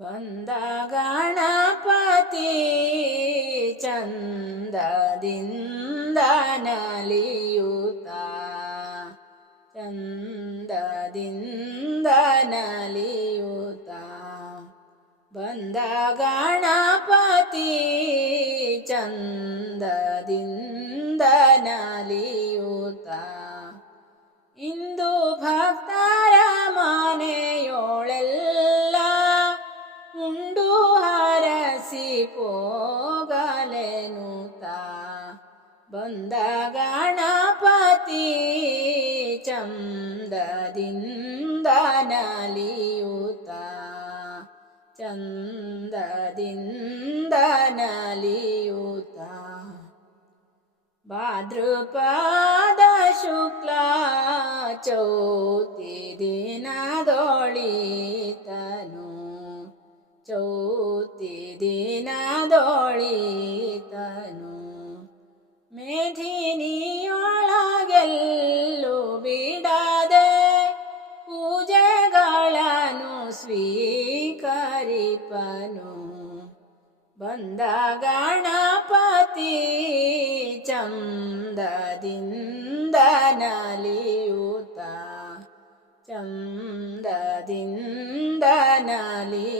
ಬಂದ ಗಣಪತಿ ಚಂದದಿಂದ ನಲಿಯುತ ಚಂದದಿಂದ ನಲಿಯುತ ಬಂದ ಗಣಪತಿ ಚಂದದಿಂದ ನಲಿಯುತ ಇಂದು ಭಕ್ತರ ಬಂದ ಗಣಪತಿ ಚಂದದಿಂದ ನಲಿಯೂತ ಚಂದದಿಂದ ನಲಿಯೂತ ಭಾದ್ರಪದ ಶುಕ್ಲ ಚೌತಿ ದಿನದೊಳಿತನು. ಚೌತಿ ದಿನದೊಳಿತನು. ಮೇಧಿನಿಯೊಳಗೆಲ್ಲು ಬಿಡದೆ ಪೂಜೆಗಳನ್ನು ಸ್ವೀಕರಿಪನು ಬಂದ ಗಣಪತಿ ಚಂದದಿಂದ ನಲಿಯೂತ ಚಂದದಿಂದ ನಲಿಯೂತ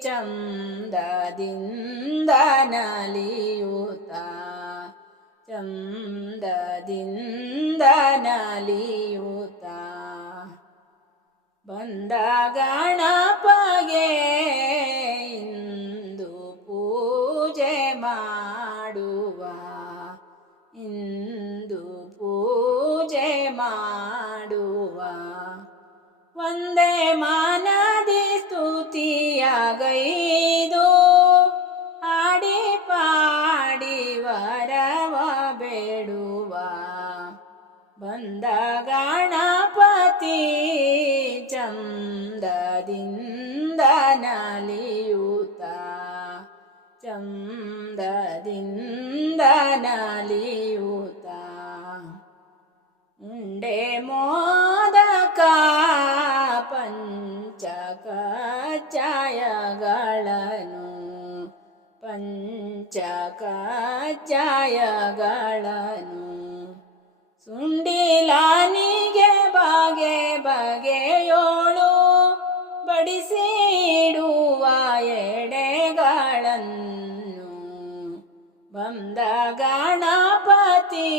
ಚಂದದಿಂದ ನಲಿಯೂತ ಚಂದದಿಂದ ಬಂದ ಗಣಪಗೆ ಇಂದು ಪೂಜೆ ಮಾಡುವ. ಇಂದು ಪೂಜೆ ಮಾಡುವ. ಒಂದೇ ಮಾನದಿ ಸ್ತುತಿಯಾಗೈದು ಹಾಡಿ ಪಾಡಿ ವರವ ಬೇಡುವ. ಬಂದ ಗಣಪತಿ ಚಂದದಿಂದ ನಲಿಯೂತ ಚಂದದಿಂದ ನಲಿಯೂತ ಉಂಡೆ ಮೋದಕ ಪಂಚಕ ಸುಂಡಿಲಾನಿಗೆ ಬಗೆ ಬಗೆಯೋಳು ಬಡಿಸಿಡುವ ಎಡೆಗಳನ್ನು. ಬಂದ ಗಣಪತಿ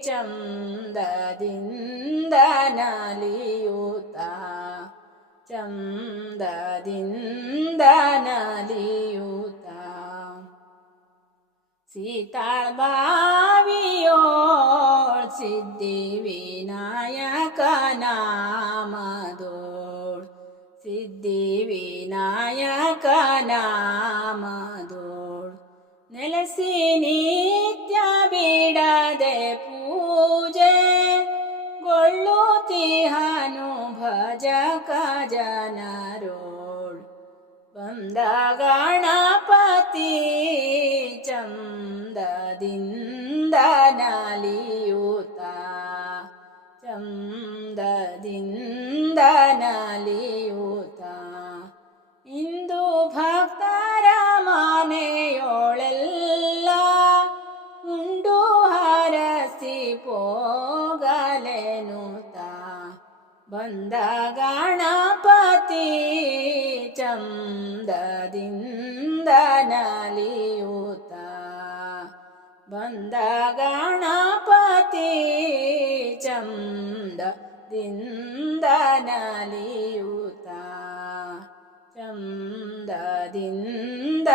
ಚಂದದಿಂದ ನಲಿಯುತ್ತ ಚಂದದಿಂದ ನಲಿಯೂತ ಸೀತಾಳ ಬಾವಿಯೋಳ್ ಸಿದ್ಧಿ ವಿನಾಯಕ ನಾಮದೋಳ್ ಸಿದ್ಧಿ ವಿನಾಯಕ ನಾಮದೋಳ್ ನೆಲೆಸಿ ನಿತ್ಯ ಬಿಡದೆ ಪೂಜೆ ಗೊಳ್ಳುತ್ತಿಹನು ಭಜಕ ಜನರೋಳ್ ಬಂದ ಗಣಪತಿ ಚಂದದಿಂದ ನಲಿಯೂತ ಚಂದದಿಂದ ನಲಿಯೂತ ಇಂದು ಭಕ್ತರ ಮನೆಯೋಳೆಲ್ಲ ಉಂಡು ಹರಸಿ ಪೋಗಲೆನುತ ಬಂದ ಗಣಪತಿ ಚಂದದಿಂದ ನಲಿಯೂತ ಬಂದ ಗಣಪತಿ ಚಂದದಿಂದ ನಲಿಯೂತ ಚಂದದಿಂದ